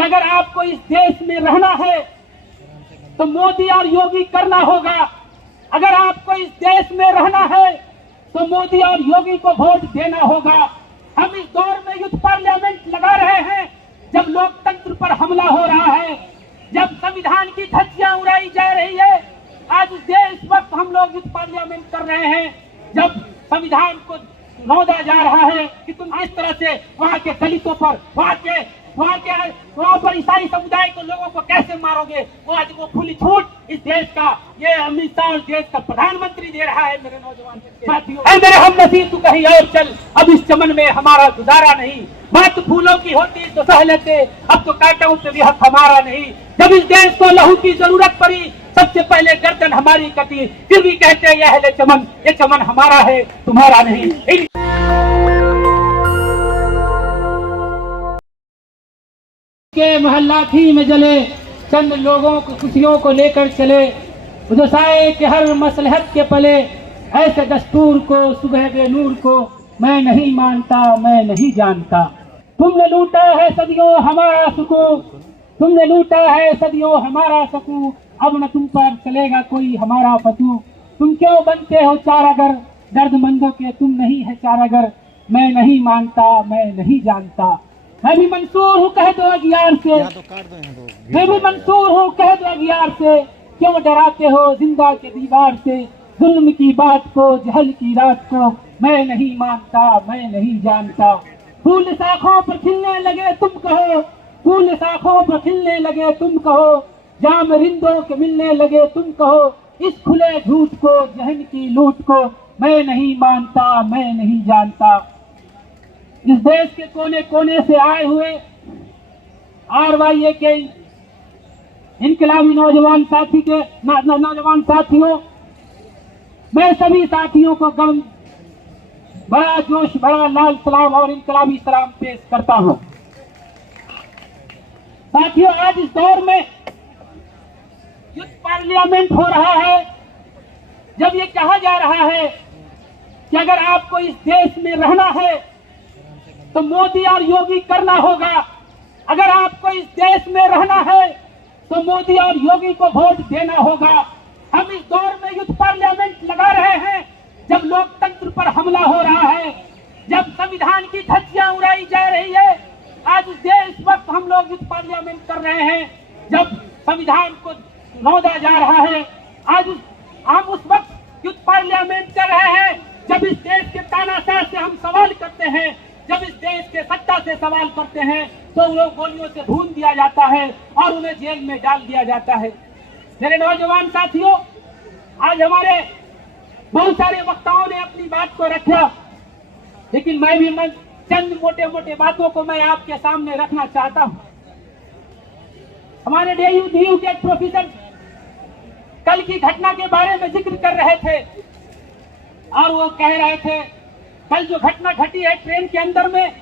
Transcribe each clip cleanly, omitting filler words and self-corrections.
अगर आपको इस देश में रहना है तो मोदी और योगी करना होगा। अगर आपको इस देश में रहना है तो मोदी और योगी को वोट देना होगा। हम इस दौर में यूथ पार्लियामेंट लगा रहे हैं जब लोकतंत्र पर हमला हो रहा है, जब संविधान की धज्जियां उड़ाई जा रही है। आज इस वक्त हम लोग यूथ पार्लियामेंट कर रहे हैं जब संविधान को रौंदा जा रहा है कि तुम इस तरह से वहाँ के दलितों पर, वहाँ पर ईसाई समुदाय के लोगों को कैसे मारोगे। वो आज वो खुली छूट इस देश का ये अमित शाह देश का प्रधानमंत्री दे रहा है। मेरे नौजवान साथियों, मेरे हम नसीब तू कहीं और चल, अब इस चमन में हमारा गुजारा नहीं। बात फूलों की होती तो सह लेते, अब तो कांटों पे भी हक हमारा नहीं। जब इस देश को लहू की जरूरत पड़ी सबसे पहले गर्दन हमारी कटी, फिर भी कहते यह है चमन, ये चमन हमारा है तुम्हारा नहीं। के महल्लाथी में जले चंद लोगों को खुशियों को लेकर चले, उदसाए के हर मसलहत के पले, ऐसे दस्तूर को सुबह बेनूर को मैं नहीं मानता, मैं नहीं जानता। तुमने लूटा है सदियों हमारा सुकून, तुमने लूटा है सदियों हमारा सुकून, अब न तुम पर चलेगा कोई हमारा फतू। तुम क्यों बनते हो चारागर, दर्दमंदों के तुम नहीं है चारागर, मैं नहीं मानता, मैं नहीं जानता। मैं भी मंसूर हूँ कह दो अगियार से, मैं भी मंसूर हूँ कह दो अगियार से, क्यों डराते हो जिंदा के दीवार से। जुल्म की बात को जहल की रात को मैं नहीं मानता, मैं नहीं जानता। फूल शाखों पर खिलने लगे तुम कहो, फूल शाखों पर खिलने लगे तुम कहो, जाम रिंदों के मिलने लगे तुम कहो, इस खुले झूठ को जहन की लूट को मैं नहीं मानता, मैं नहीं जानता। इस देश के कोने कोने से आए हुए RYA के इनकलाबी नौजवान साथियों, मैं सभी साथियों को बड़ा जोश, बड़ा लाल सलाम और इनकलाबी सलाम पेश करता हूं। साथियों, आज इस दौर में यूथ पार्लियामेंट हो रहा है जब ये कहा जा रहा है कि अगर आपको इस देश में रहना है तो मोदी और योगी करना होगा। अगर आपको इस देश में रहना है तो मोदी और योगी को वोट देना होगा। हम इस दौर में यूथ पार्लियामेंट लगा रहे हैं जब लोकतंत्र पर हमला हो रहा है, जब संविधान की धज्जियां उड़ाई जा रही है। आज इस वक्त हम लोग यूथ पार्लियामेंट कर रहे हैं जब संविधान को रौंदा जा रहा है। आज हम उस वक्त यूथ पार्लियामेंट कर रहे हैं जब इस देश के तानाशाह से हम सवाल करते हैं, जब इस देश के सत्ता से सवाल करते हैं तो लोग गोलियों से भून दिया जाता है और उन्हें जेल में डाल दिया जाता है। मेरे नौजवान साथियों, आज हमारे बहुत सारे वक्ताओं ने अपनी बात को रखा, लेकिन मैं भी चंद मोटे मोटे बातों को मैं आपके सामने रखना चाहता हूं। हमारे DU के प्रोफेसर कल की घटना के बारे में जिक्र कर रहे थे और वो कह रहे थे कल जो घटना घटी है ट्रेन के अंदर में,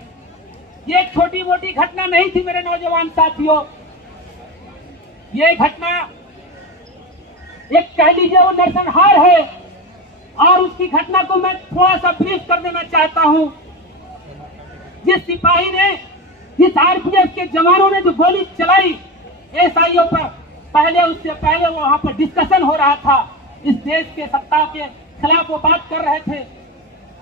ये एक छोटी मोटी घटना नहीं थी मेरे नौजवान साथियों। ये घटना एक कह लीजिए वो नरसंहार है और उसकी घटना को मैं थोड़ा सा ब्रीफ कर देना चाहता हूं। जिस सिपाही ने, जिस RPF के जवानों ने जो गोली चलाई SIO पर, उससे पहले वहां पर डिस्कशन हो रहा था, इस देश के सत्ता के खिलाफ वो बात कर रहे थे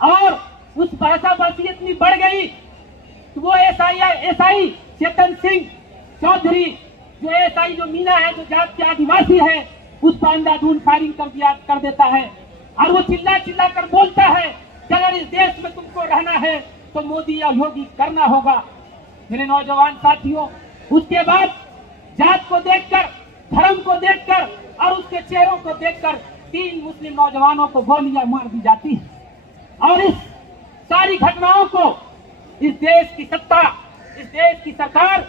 और उस बहसाबहसी इतनी बढ़ गई कि वो SI चेतन सिंह चौधरी, जो SI जो मीना है, जो जात के आदिवासी है, उस पर अंधाधुंध फायरिंग कर देता है और वो चिल्ला चिल्ला कर बोलता है कि अगर इस देश में तुमको रहना है तो मोदी या योगी करना होगा। मेरे नौजवान साथियों, उसके बाद जात को देखकर, धर्म को देखकर और उसके चेहरों को देखकर 3 मुस्लिम नौजवानों को गोलियां मार दी जाती है। और इस सारी घटनाओं को इस देश की सत्ता, इस देश की सरकार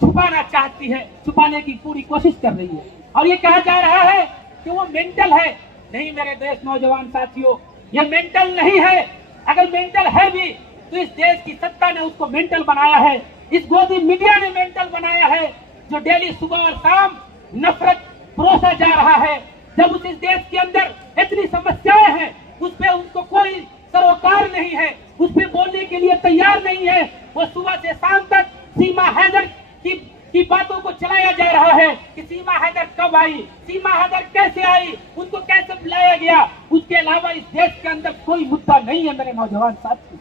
छुपाना चाहती है, छुपाने की पूरी कोशिश कर रही है और ये कहा जा रहा है कि वो मेंटल है। नहीं मेरे देश नौजवान साथियों, ये मेंटल नहीं है। अगर मेंटल है भी तो इस देश की सत्ता ने उसको मेंटल बनाया है, इस गोदी मीडिया ने मेंटल बनाया है, जो डेली सुबह और शाम नफरत परोसा जा रहा है। जब उस इस देश के अंदर इतनी समस्याएं हैं, उस पर उनको कोई सरोकार नहीं है, उस पर बोलने के लिए तैयार नहीं है। वो सुबह से शाम तक सीमा हैदर की की बातों को चलाया जा रहा है कि सीमा हैदर कब आई, सीमा हैदर कैसे आई, उनको कैसे बुलाया गया। उसके अलावा इस देश के अंदर कोई मुद्दा नहीं है मेरे नौजवान साथियों।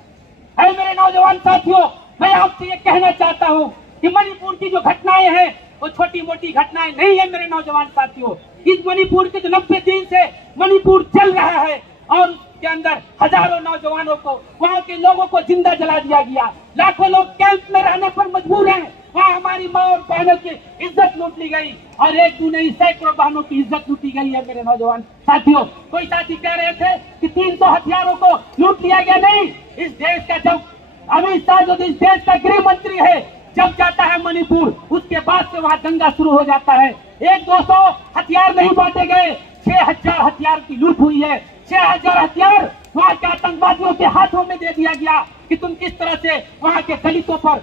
है मेरे नौजवान साथियों, मैं आपसे ये कहना चाहता हूँ कि मणिपुर की जो घटनाएं हैं वो छोटी मोटी घटनाएं नहीं है मेरे नौजवान साथियों। इस मणिपुर के जो 90 दिन से मणिपुर चल रहा है और उसके अंदर हजारों नौजवानों को, वहाँ के लोगों को जिंदा जला दिया गया। लाखों लोग कैंप में रहने पर मजबूर हैं। वहाँ हमारी माँ और बहनों की इज्जत लूट ली गई और एक दो नहीं सैकड़ों बहनों की इज्जत लूटी गई है मेरे नौजवान साथियों। कोई साथी कह रहे थे कि 300 हथियारों को लूट लिया गया। नहीं, इस देश का जब अमित शाह जो इस देश का गृह मंत्री है, जब जाता है मणिपुर, उसके बाद से वहाँ दंगा शुरू हो जाता है। 100-200 हथियार नहीं बांटे गए, 6000 हथियार की लूट हुई है। 6000 हथियार वहाँ के आतंकवादियों के हाथों में दे दिया गया कि तुम किस तरह से वहाँ के दलितों पर,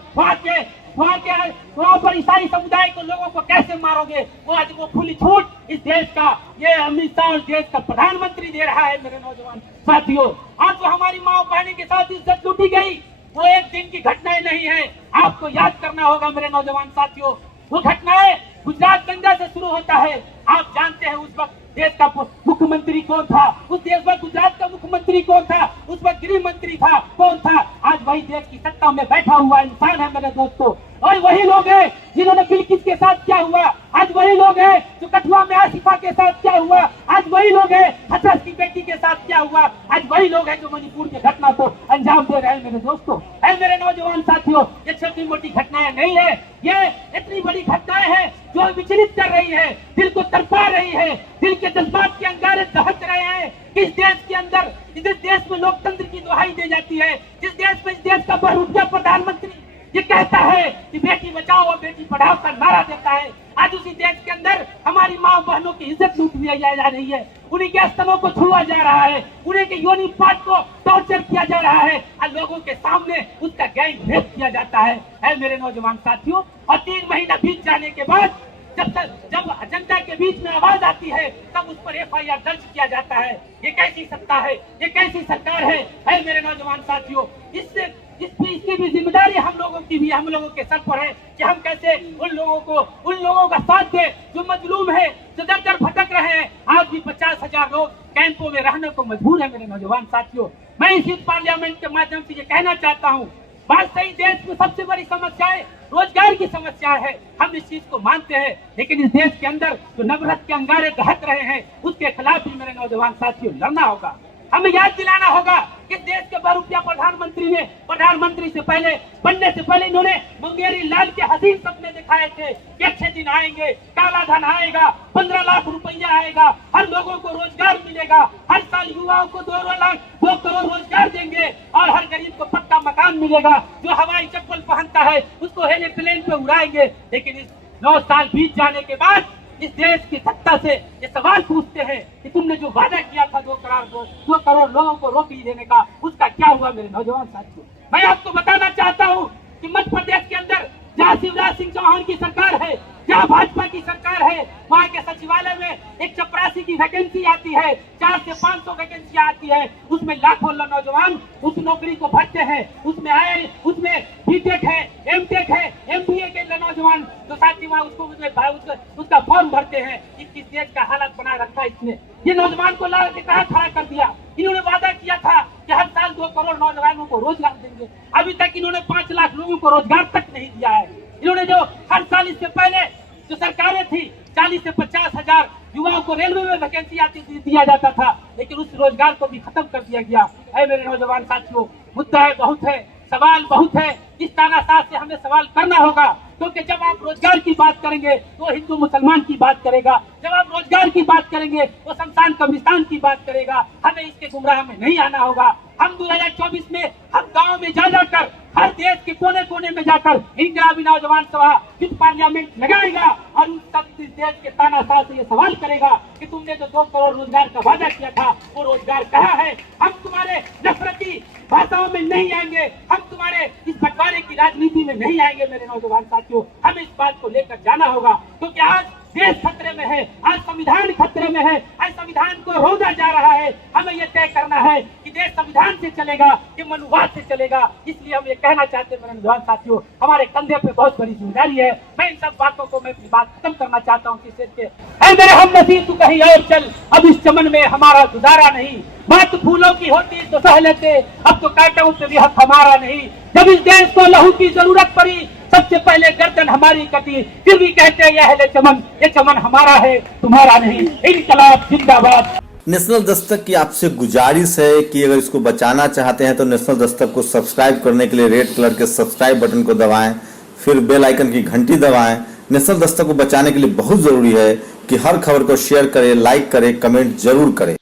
वहाँ पर ईसाई समुदाय के लोगों को कैसे मारोगे। वो आज वो खुली छूट इस देश का ये अमित शाह और देश का प्रधानमंत्री दे रहा है मेरे नौजवान साथियों। आज तो हमारी माँ बहनों के साथ इज्जत लूटी गई, वो एक दिन की घटनाएं नहीं है। आपको याद करना होगा मेरे नौजवान साथियों, वो घटनाएं गुजरात गंगा से शुरू होता है। आप जानते हैं उस वक्त देश का मुख्यमंत्री कौन था, उस देश में गुजरात का मुख्यमंत्री कौन था, उस वक्त गृह मंत्री था कौन था। आज वही देश की सत्ता में बैठा हुआ इंसान है मेरे दोस्तों। और वही लोग हैं जिन्होंने बिल्किस के साथ क्या हुआ, आज वही लोग हैं जो कठुआ में आसिफा के साथ क्या हुआ, आज वही लोग हैं हथरस की बेटी के साथ क्या हुआ, आज वही लोग हैं जो मणिपुर की घटना को अंजाम दे रहे हैं मेरे दोस्तों। है मेरे नौजवान साथियों, ये छोटी मोटी घटनाएं नहीं है, ये इतनी बड़ी घटनाएं हैं जो विचलित कर रही है, दिल को तड़पा रही है, दिल के जज्बात के अंगारे दहक रहे हैं। इस देश के अंदर, जिस देश में लोकतंत्र की दुहाई दी जाती है, जिस देश में इस देश का बहुरूपिया प्रधानमंत्री ये कहता है कि बेटी बचाओ और बेटी पढ़ाओ का नारा देता है, आज उसी देश के अंदर हमारी माँ बहनों की इज्जत लूट ली जा रही है, उन्हीं के स्तनों को छुआ जा रहा है, उन्हीं के योनि पाठ को टॉर्चर किया जा रहा है और लोगों के सामने उसका गैंग रेप किया जाता है मेरे नौजवान साथियों। और 3 महीना बीत जाने के बाद जब जनता के बीच में आवाज आती है तब उस पर FIR दर्ज किया जाता है। ये कैसी सत्ता है, ये कैसी सरकार है मेरे नौजवान साथियों। इसकी भी जिम्मेदारी हम लोगों के सर पर है कि हम कैसे उन लोगों का साथ दे जो मजलूम है, जो दर भटक रहे हैं। आज भी 50,000 लोग कैंपों में रहने को मजबूर है मेरे नौजवान साथियों। मैं इसी पार्लियामेंट के माध्यम से ये कहना चाहता हूँ, बात सही, देश में सबसे बड़ी समस्या है रोजगार की समस्या है, हम इस चीज को मानते हैं, लेकिन इस देश के अंदर जो नफरत के अंगारे दहक रहे हैं उसके खिलाफ भी मेरे नौजवान साथियों लड़ना होगा। हमें याद दिलाना होगा कि देश के बहुरूपिया प्रधानमंत्री से पहले बनने से पहले इन्होंने मुंगेरी लाल के हसीन सपने दिखाए थे कि अच्छे दिन आएंगे, काला धन आएगा, 15 लाख रुपया आएगा, हर लोगों को रोजगार मिलेगा, हर साल युवाओं को 2 करोड़ रोजगार देंगे और हर गरीब को पक्का मकान मिलेगा, जो हवाई चप्पल पहनता है उसको हेलीप्लेन पे उड़ाएंगे। लेकिन इस 9 साल बीत जाने के बाद इस देश की सत्ता से ये सवाल पूछते हैं कि तुमने जो वादा किया था 2 करोड़ लोगों को रोटी देने का, उसका क्या हुआ मेरे नौजवान साथियों। मैं आपको बताना चाहता हूँ कि मध्य प्रदेश के अंदर जहाँ शिवराज सिंह चौहान की सरकार है, जहाँ भाजपा की सरकार है, वहाँ के सचिवालय में 184 की वैकेंसी आती है, 400 से 500 वैकेंसी आती है, उसमें लाखों नौजवान उस नौकरी को भरते हैं, उसमें बीटेक है, एमटेक है, MBA के नौजवान जो साथी वहाँ उसका फॉर्म भरते हैं। इस देश का हालत बना रखा है इसने, ये नौजवान को ला के कहाँ खड़ा कर दिया। इन्होंने वादा किया था कि हर साल 2 करोड़ नौजवानों को रोजगार देंगे, अभी तक इन्होंने 5 लाख लोगों को रोजगार तक नहीं दिया है। इन्होंने जो हर साल इससे पहले जो सरकारें थी 40 से 50 हजार युवाओं को रेलवे में वैकेंसी दिया जाता था, लेकिन उस रोजगार को भी खत्म कर दिया गया है मेरे नौजवान साथियों। मुद्दा है बहुत है, सवाल बहुत है, इस तानाशाह से हमें सवाल करना होगा, क्योंकि जब आप रोजगार की बात करेंगे तो हिंदू मुसलमान की बात करेगा, जब आप रोजगार की बात करेंगे तो शमशान कब्रिस्तान की बात करेगा। हमें इसके गुमराह में नहीं आना होगा। हम 2024 में हम गाँव में जाकर हर देश के कोने कोने में जाकर इनकलाबी नौजवान सभा युद्ध पार्लियामेंट लगाएगा और उस सब देश के तानाशाह से ये सवाल करेगा कि तुमने जो 2 करोड़ रोजगार का वादा किया था वो रोजगार कहाँ है। हम तुम्हारे नफरती भाषाओं में नहीं आएंगे, हम तुम्हारे इस बंटवारे की राजनीति में नहीं आएंगे मेरे नौजवान साथियों। हमें इस बात को लेकर जाना होगा, क्योंकि आज देश खतरे में है, आज संविधान खतरे में है, आज संविधान को रोजा जा रहा है। हमें यह तय करना है कि कि देश संविधान से चलेगा कि मनुवाद से चलेगा। इसलिए हम ये कहना चाहते हैं मेरे नौजवान साथियों, हमारे कंधे पे बहुत बड़ी जिम्मेदारी है। मैं इन सब बातों को मैं अपनी बात खत्म करना चाहता हूँ कि ऐ मेरे हम नसीब तू कहीं और चल, अब इस चमन में हमारा गुजारा नहीं। बात फूलों की होती तो सह लेते, अब तो कांटों पे भी हक हमारा नहीं। जब इस देश को लहू की जरूरत पड़ी, सबसे पहले गर्दन हमारी कटी, फिर भी कहते हैं ये चमन हमारा है तुम्हारा नहीं। इनकलाब जिंदाबाद। नेशनल दस्तक की आपसे गुजारिश है कि अगर इसको बचाना चाहते हैं तो नेशनल दस्तक को सब्सक्राइब करने के लिए रेड कलर के सब्सक्राइब बटन को दबाएं, फिर बेल आइकन की घंटी दबाएं। नेशनल दस्तक को बचाने के लिए बहुत जरूरी है कि हर खबर को शेयर करें, लाइक करें, कमेंट जरूर करें।